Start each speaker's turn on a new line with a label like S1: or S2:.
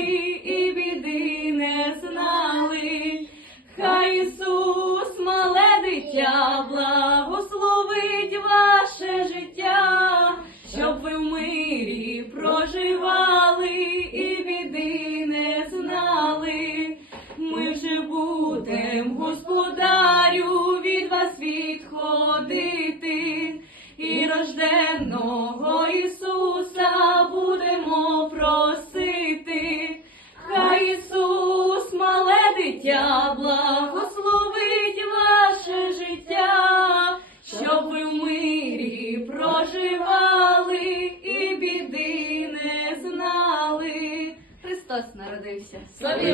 S1: і біди не знали. Хай Ісус, мале дитя, благословить ваше життя, щоб ви в мирі проживали і біди не знали. Ми вже будем, господарю, від вас відходити, і рожденного Ісуса дитя, благословить ваше життя, щоб ви в мирі проживали і біди не знали. Христос народився. Славі!